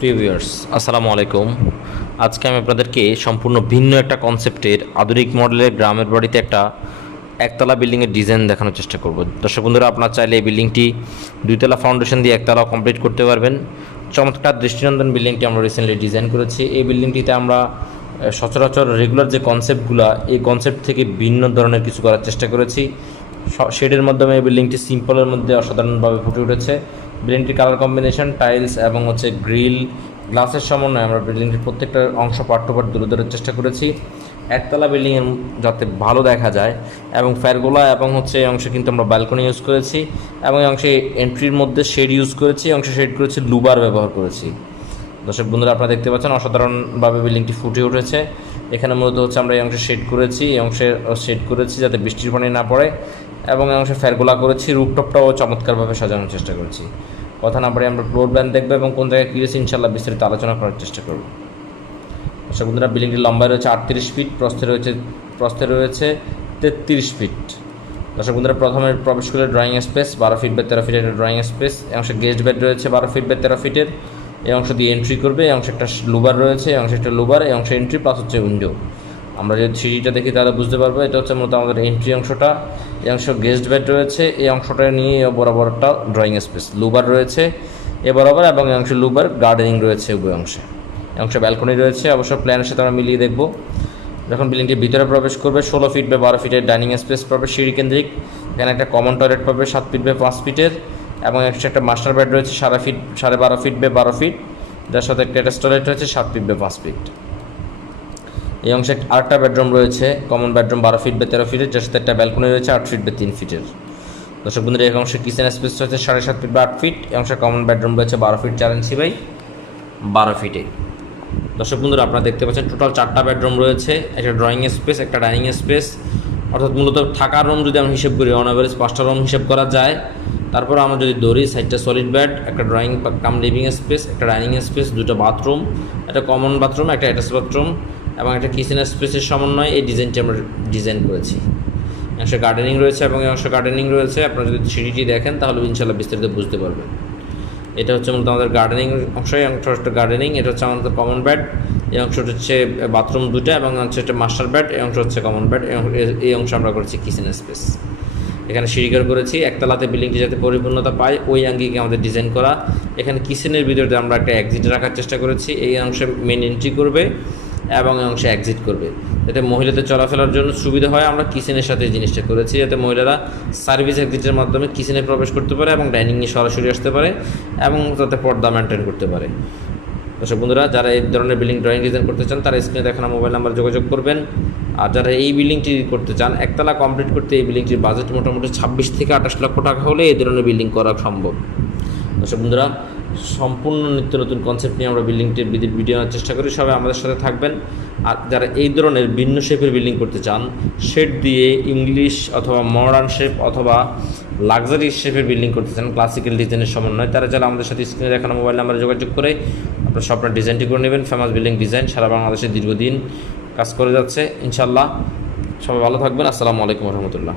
প্রিয় ভিউয়ার্স আসসালামু আলাইকুম। আজকে আমি আপনাদেরকে সম্পূর্ণ ভিন্ন একটা কনসেপ্টের আধুনিক মডেলের গ্রামের বাড়িতে একটা একতলা বিল্ডিংয়ের ডিজাইন দেখানোর চেষ্টা করব। দর্শক বন্ধুরা, আপনার চাইলে এই বিল্ডিংটি দুইতলা ফাউন্ডেশন দিয়ে একতলা কমপ্লিট করতে পারবেন। চমৎকার দৃষ্টিনন্দন বিল্ডিংটি আমরা রিসেন্টলি ডিজাইন করেছি। এই বিল্ডিংটিতে আমরা সচরাচর রেগুলার যে কনসেপ্টগুলো এই কনসেপ্ট থেকে ভিন্ন ধরনের কিছু করার চেষ্টা করেছি। শেডের মাধ্যমে এই বিল্ডিংটি সিম্পলের মধ্যে অসাধারণভাবে ফুটে উঠেছে। বিল্ডিংটির কালার কম্বিনেশন টাইলস এবং হচ্ছে গ্রিল গ্লাসের সমন্বয়ে আমরা বিল্ডিংটির প্রত্যেকটা অংশ পার্ট টু পার্ট তুলে ধরার চেষ্টা করেছি। একতলা বিল্ডিংয়ের যাতে ভালো দেখা যায় এবং ফ্যারগোলা এবং হচ্ছে এই অংশে কিন্তু আমরা ব্যালকনি ইউজ করেছি এবং এই অংশে এন্ট্রির মধ্যে শেড ইউজ করেছি অংশে শেড করেছি, লুবার ব্যবহার করেছি। দর্শক বন্ধুরা, আপনারা দেখতে পাচ্ছেন অসাধারণভাবে বিল্ডিংটি ফুটে উঠেছে। এখানে মূলত হচ্ছে আমরা এই অংশে শেড করেছি, এই অংশে শেড করেছি যাতে বৃষ্টির পানি না পড়ে। এবং অংশে ফ্যারগোলা করেছি রুপটপটাও চমৎকারভাবে সাজানোর চেষ্টা করেছি। কথা না পারে আমরা ফ্লোর প্ল্যান দেখব এবং কোন জায়গায় কী রয়েছে ইনশাল্লাহ বিস্তারিত আলোচনা করার চেষ্টা করব। দর্শক বন্ধুরা বিল্ডিংটির লম্বায় রয়েছে আটত্রিশ ফিট, প্রস্থে রয়েছে প্রস্থে রয়েছে তেত্রিশ ফিট। দর্শক বন্ধুরা, প্রথমে প্রবেশ করলে ড্রয়িং স্পেস বারো ফিট বাই তেরো ফিটের ড্রয়িং স্পেস এই অংশে গেস্ট বেড রয়েছে বারো ফিট বাই তেরো ফিটের। এই অংশ দিয়ে এন্ট্রি করবে, এই অংশে একটা লুবার রয়েছে, এই অংশে একটা লুবার এই অংশে এন্ট্রি প্লাস হচ্ছে উইন্ডো আমরা যদি সিঁড়িটা দেখি তাহলে বুঝতে পারব, এটা হচ্ছে মূলত আমাদের এন্ট্রি অংশটা। এই অংশ গেস্ট বেড রয়েছে, এই অংশটা নিয়ে এই বরাবর একটা ড্রয়িং স্পেস লুবার রয়েছে। এ বরাবর এবং এই অংশে লুবার গার্ডেনিং রয়েছে উভয় অংশে। অংশে ব্যালকনি রয়েছে, অবশ্য প্ল্যানের সাথে আমরা মিলিয়ে দেখব। যখন বিল্ডিংটির ভিতরে প্রবেশ করবে, ষোলো ফিট বা বারো ফিটের ডাইনিং স্পেস পাবে সিঁড়ি কেন্দ্রিক। এখানে একটা কমন টয়লেট পাবে সাত ফিট বা পাঁচ ফিটের এবং একটা একটা মাস্টার বেড রয়েছে সাড়ে ফিট সাড়ে বারো ফিট বা বারো ফিট যার সাথে একটা টয়লেট রয়েছে, সাত ফিট বা পাঁচ ফিট এই অংশে আরেকটা বেডরুম রয়েছে কমন বেডরুম বারো ফিট বা তেরো ফিটের যার সাথে একটা ব্যালকনি রয়েছে, আট ফিট বা তিন ফিটের দর্শক বন্ধুরা, এই অংশে কিচেন স্পেস রয়েছে সাড়ে সাত ফিট বা আট ফিট এই অংশে কমন বেডরুম রয়েছে বারো ফিট চার ইঞ্চি বাই বারো ফিটে দর্শক বন্ধুরা, আপনারা দেখতে পাচ্ছেন টোটাল চারটা বেডরুম রয়েছে, একটা ড্রয়িং স্পেস একটা ডাইনিং স্পেস অর্থাৎ মূলত থাকার রুম যদি আমরা হিসেব করি অন অ্যাভারেজ পাঁচটা রুম হিসেব করা যায়। তারপর আমরা যদি ধরি সাইডটা সলিড বেড একটা ড্রয়িং কাম লিভিং স্পেস একটা ডাইনিং স্পেস দুটো বাথরুম একটা কমন বাথরুম একটা অ্যাটাচ বাথরুম এবং একটা কিচেন স্পেসের সমন্বয়ে এই ডিজাইনটি আমরা ডিজাইন করেছি। অংশে গার্ডেনিং রয়েছে এবং অংশে গার্ডেনিং রয়েছে। আপনারা যদি সিঁড়িটি দেখেন, তাহলে ইনশাল্লাহ বিস্তারিত বুঝতে পারবেন। এটা হচ্ছে মূলত আমাদের গার্ডেনিং অংশ, এই অংশ হচ্ছে গার্ডেনিং এটা হচ্ছে আমাদের কমন বেড এই অংশটা হচ্ছে বাথরুম দুটা এবং হচ্ছে একটা মাস্টার বেড এই অংশ হচ্ছে কমন বেড এই অংশ আমরা করেছি কিচেন স্পেস এখানে সিঁড়িঘর করেছি, একতলাতে বিল্ডিংটি যাতে পরিপূর্ণতা পায়, ওই আঙ্গিকে আমাদের ডিজাইন করা। এখানে কিচেনের ভিতরে আমরা একটা এক্সিট রাখার চেষ্টা করেছি। এই অংশে মেন এন্ট্রি করবে। এবং অংশে এক্সিট করবে। যাতে মহিলাদের চলাফেরার জন্য সুবিধা হয়, আমরা কিচেনের সাথে এই জিনিসটা করেছি, যাতে মহিলারা সার্ভিস এক্সিটের মাধ্যমে কিচেনে প্রবেশ করতে পারে এবং ডাইনিংয়ে সরাসরি আসতে পারে এবং তাতে পর্দা মেনটেন করতে পারে। দর্শক বন্ধুরা, যারা এই ধরনের বিল্ডিং ড্রয়িং ডিজাইন করতে চান, তারা স্ক্রিনে দেখানো মোবাইল নাম্বার যোগাযোগ করবেন। আর যারা এই বিল্ডিংটি করতে চান, একতলা কমপ্লিট করতে এই বিল্ডিংটির বাজেট মোটামুটি ছাব্বিশ থেকে আঠাশ লক্ষ টাকা হলে এই ধরনের বিল্ডিং করা সম্ভব। দর্শক বন্ধুরা সম্পূর্ণ নিত্য নতুন কনসেপ্ট নিয়ে আমরা বিল্ডিংটির বিদ্যুৎ ভিডিও আনার চেষ্টা করি। সবাই আমাদের সাথে থাকবেন। আর যারা এই ধরনের ভিন্ন শেপের বিল্ডিং করতে চান শেড দিয়ে ইংলিশ অথবা মডার্ন শেপ অথবা লাক্সারি শেপের বিল্ডিং করতে চান ক্লাসিক্যাল ডিজাইনের সমন্বয়, তারা যারা আমাদের সাথে স্ক্রিনে দেখানো মোবাইল নাম্বারে যোগাযোগ করে, আপনার স্বপ্নের ডিজাইনটি করে নেবেন। ফেমাস বিল্ডিং ডিজাইন সারা বাংলাদেশে দীর্ঘদিন কাজ করে যাচ্ছে। ইনশাল্লাহ সবাই ভালো থাকবেন। আসসালামু আলাইকুম রহমতুল্লাহ।